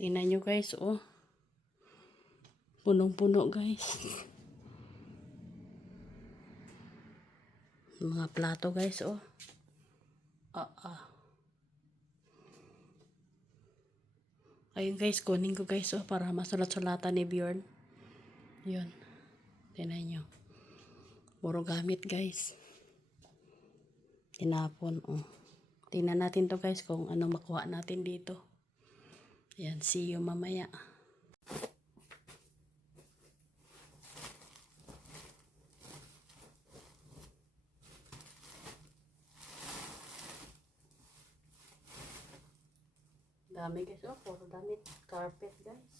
Tingnan nyo guys, oh. Punong-puno guys. Mga plato guys, oh. Ah, ah. Ayun guys, kunin ko guys, oh, para masulat-sulatan ni Bjorn. Yun. Tingnan nyo. Puro gamit guys. Tinapon, oh. Tingnan natin to guys kung ano makuha natin dito. Yan, see you mamaya. Dami guys, oh, puro damit. Carpet guys.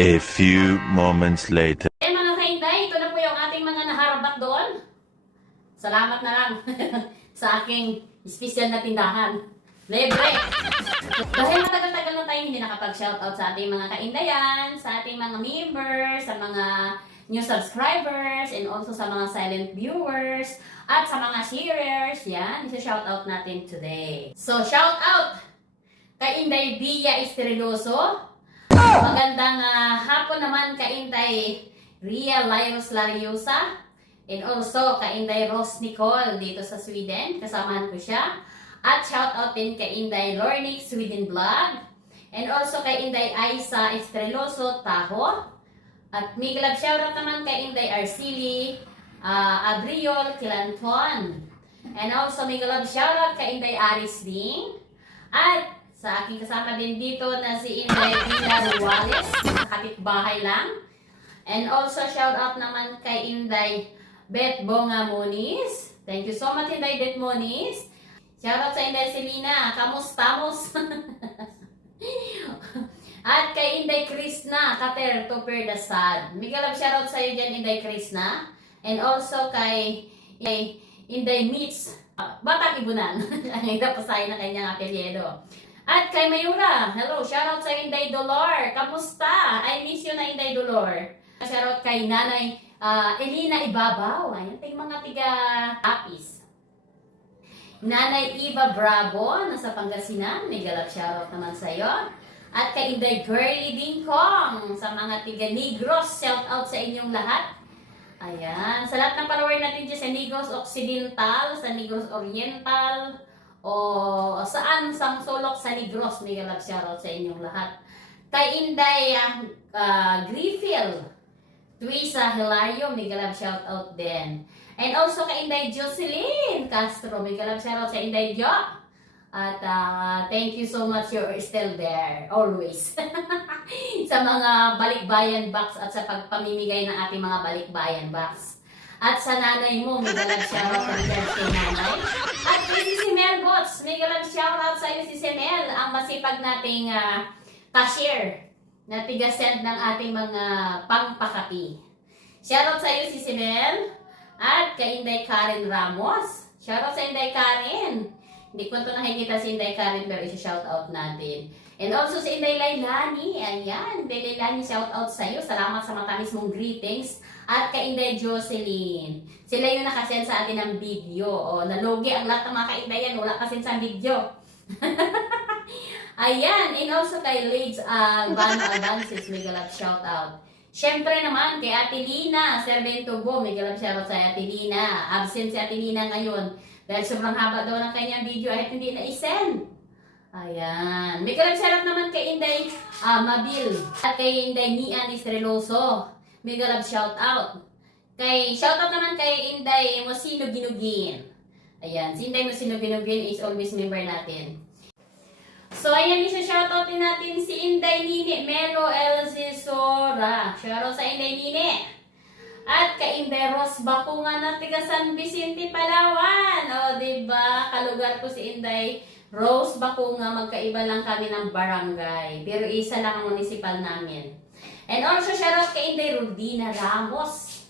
A few moments later. Eh mga kainday, ito na po yung ating mga naharap doon. Salamat na lang sa aking special na tindahan. Libre! Dahil matagal-tagal na tayo hindi nakapag-shoutout sa ating mga kaindayan, sa ating mga members, sa mga new subscribers, and also sa mga silent viewers, at sa mga sharers. Yan, isa-shoutout natin today. So, shoutout kay Inday Bia Estrelloso, Magandang ah, hapon naman kay Inday Ria Lyros Lariosa and also kay Inday Rose Nicole dito sa Sweden. Kasamahan ko siya. At shout out din kay Inday Lornick Sweden Vlog and also kay Inday Aisa Estreloso Taho. At may love shoutout naman kay Inday Arcili ah, Abriol Kilanton. And also may love shoutout kay Inday Aris Ding. At sa aking kasama din dito na si Inday Dina Ruales, kapitbahay lang. And also shout out naman kay Inday Bet Bonga Moniz. Thank you so much Inday Bet Moniz. Shout out sa Inday Selina, kamustamos? At kay Inday Krishna, Kater Tupir Dasad. Miguel shout out sa iyo dyan Inday Krishna. And also kay Inday, Inday Mitz, uh, Batang Ibunan. Ang hirap pasahin na kanyang apelyedo. At kay Mayura, hello, shoutout sa Inday Dolor. Kamusta? I miss you na Inday Dolor. Shoutout kay Nanay ah, Elina Ibabaw. Ayan, ting mga tiga Apis. Nanay Eva Bravo, nasa Pangasinan. May galap shoutout naman sa iyo. At kay Inday Girly Dingkong, sa mga tiga Negros, shoutout sa inyong lahat. Ayan, sa lahat ng follower natin dyan sa Negros Occidental, sa Negros Oriental, o saan sang sulok sa Negros, may galap shoutout sa inyong lahat. Kay Inday uh, Griffil, Twisa Hilario, may galap shoutout din. And also kay Inday Jocelyn Castro, may galap shoutout sa Inday Jo. At ah, thank you so much, you're still there, always. sa mga balikbayan box at sa pagpamimigay ng ating mga balikbayan box. At sa nanay mo, may galang shoutout sa dyan kay nanay. At kay si Mel Bots, may galang shoutout sa iyo si Mel, ang masipag nating ah, cashier na tiga-send ng ating mga pangpakapi. Shoutout sa iyo si Mel at kay Inday Karen Ramos. Shoutout sa Inday Karen. Hindi ko ito nakikita si Inday Karen pero isa-shoutout natin. And also si Inday Lailani. Ayan, Inday Lailani, shoutout sa iyo. Salamat sa matamis mong greetings. At kay Inday Jocelyn. Sila yung nakasend sa atin ng video. O, nalugi ang lahat ng mga kaindayan. Wala kasend sa video. Ayan, and also kay Lids uh, Van Albances, may galap shoutout. Siyempre naman, kay Ate Lina, Servento Go, may galap shoutout sa Ate Lina. Absent si Ate Lina ngayon. Dahil sobrang haba daw ng kanyang video at hindi na isend. Ayan. May shoutout naman kay Inday uh, Mabil. At kay Inday Nian Estreloso. May galap shoutout. Kay, shoutout naman kay Inday Mosino Ginugin. Ayan, si Inday Mosino Ginugin is always member natin. So, ayan, isa-shoutout din natin si Inday Nini, Melo LZ Sora. Shoutout sa Inday Nini. At kay Inday Ros Bakungan na tiga San Vicente, Palawan. O, diba? Kalugar ko si Inday Rose Bakunga. Magkaiba lang kami ng barangay. Pero isa lang ang municipal namin. And also, shoutout kay Inday Rudina Ramos.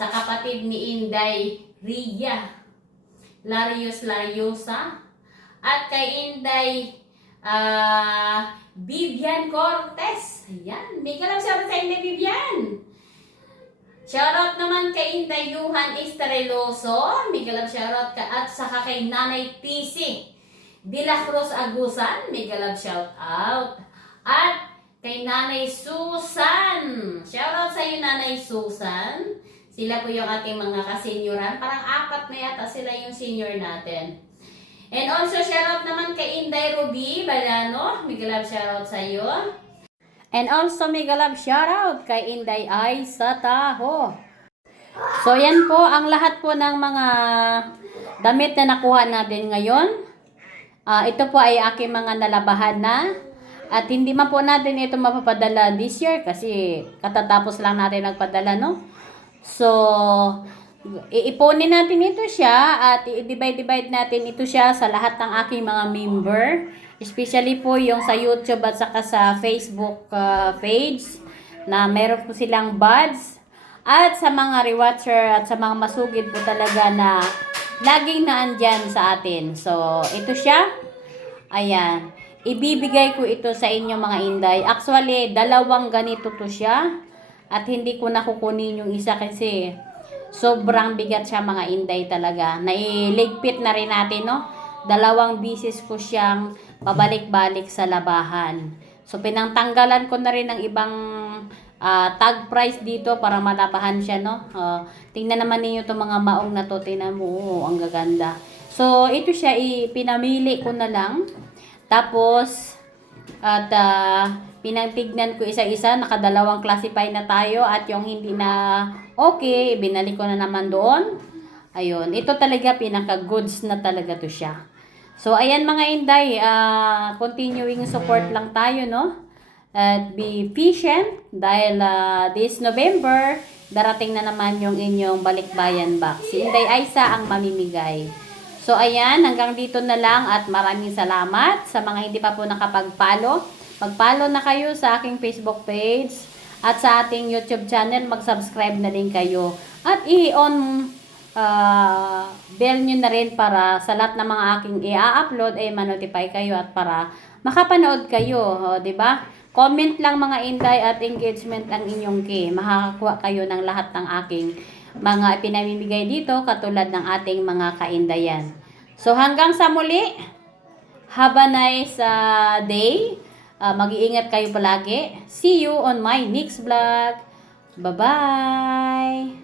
Sa kapatid ni Inday Ria. Larios Lariosa. At kay Inday Ah, Vivian Cortez. Ayan. May kalam shoutout sa Inday Vivian. Shoutout naman kay Inday Yuhan Estreloso. May kalam shoutout ka at saka kay Nanay PC. De La Cruz Agusan. May kalam shoutout. At kay Nanay Susan. Shoutout sa iyo Nanay Susan. Sila po yung ating mga kasenyoran. Parang apat na yata sila yung senior natin. And also, shoutout naman kay Inday Ruby Balano. May galab shoutout sa iyo. And also, may galab shoutout kay Inday Ay sa Taho. So, yan po ang lahat po ng mga damit na nakuha natin ngayon. Ah, ito po ay aking mga nalabahan na. At hindi man po natin ito mapapadala this year kasi katatapos lang natin nagpadala, no? So, iipunin natin ito siya at i-divide-divide natin ito siya sa lahat ng aking mga member. Especially po yung sa YouTube at saka sa Facebook uh, page. na meron po silang buds at sa mga rewatcher at sa mga masugid po talaga na laging naandyan sa atin. So, ito siya. Ayan. Ibibigay ko ito sa inyo mga inday. Actually, dalawang ganito to siya. At hindi ko na kukunin yung isa kasi sobrang bigat siya mga inday talaga. Nailigpit na rin natin, no? Dalawang bisis ko siyang pabalik-balik sa labahan. So, pinangtanggalan ko na rin ng ibang ah, tag price dito para malabahan siya, no? Ah, tingnan naman ninyo itong mga maong na to. Tingnan mo, oo, ang gaganda. So, ito siya, ipinamili ko na lang. Tapos, at ah, pinagtignan ko isa-isa, nakadalawang classify na tayo at yung hindi na okay, binalik ko na naman doon. Ayun, ito talaga pinaka-goods na talaga to siya. So, ayan mga inday, ah, continuing support lang tayo, no? At be patient dahil ah, this November, darating na naman yung inyong balikbayan box. Si Inday Aisa ang mamimigay. So, ayan, hanggang dito na lang at maraming salamat sa mga hindi pa po nakapag-follow. Mag-follow na kayo sa aking Facebook page at sa ating YouTube channel. Mag-subscribe na din kayo. At i-on ah, bell nyo na rin para sa lahat ng mga aking i-upload ay ma-notify kayo at para makapanood kayo. O, di ba? Comment lang mga inday at engagement ang inyong key. Makakakuha kayo ng lahat ng aking mga pinamimigay dito katulad ng ating mga kaindayan. So hanggang sa muli, have a nice ah, day. Ah, mag-iingat kayo palagi. See you on my next vlog. Bye-bye!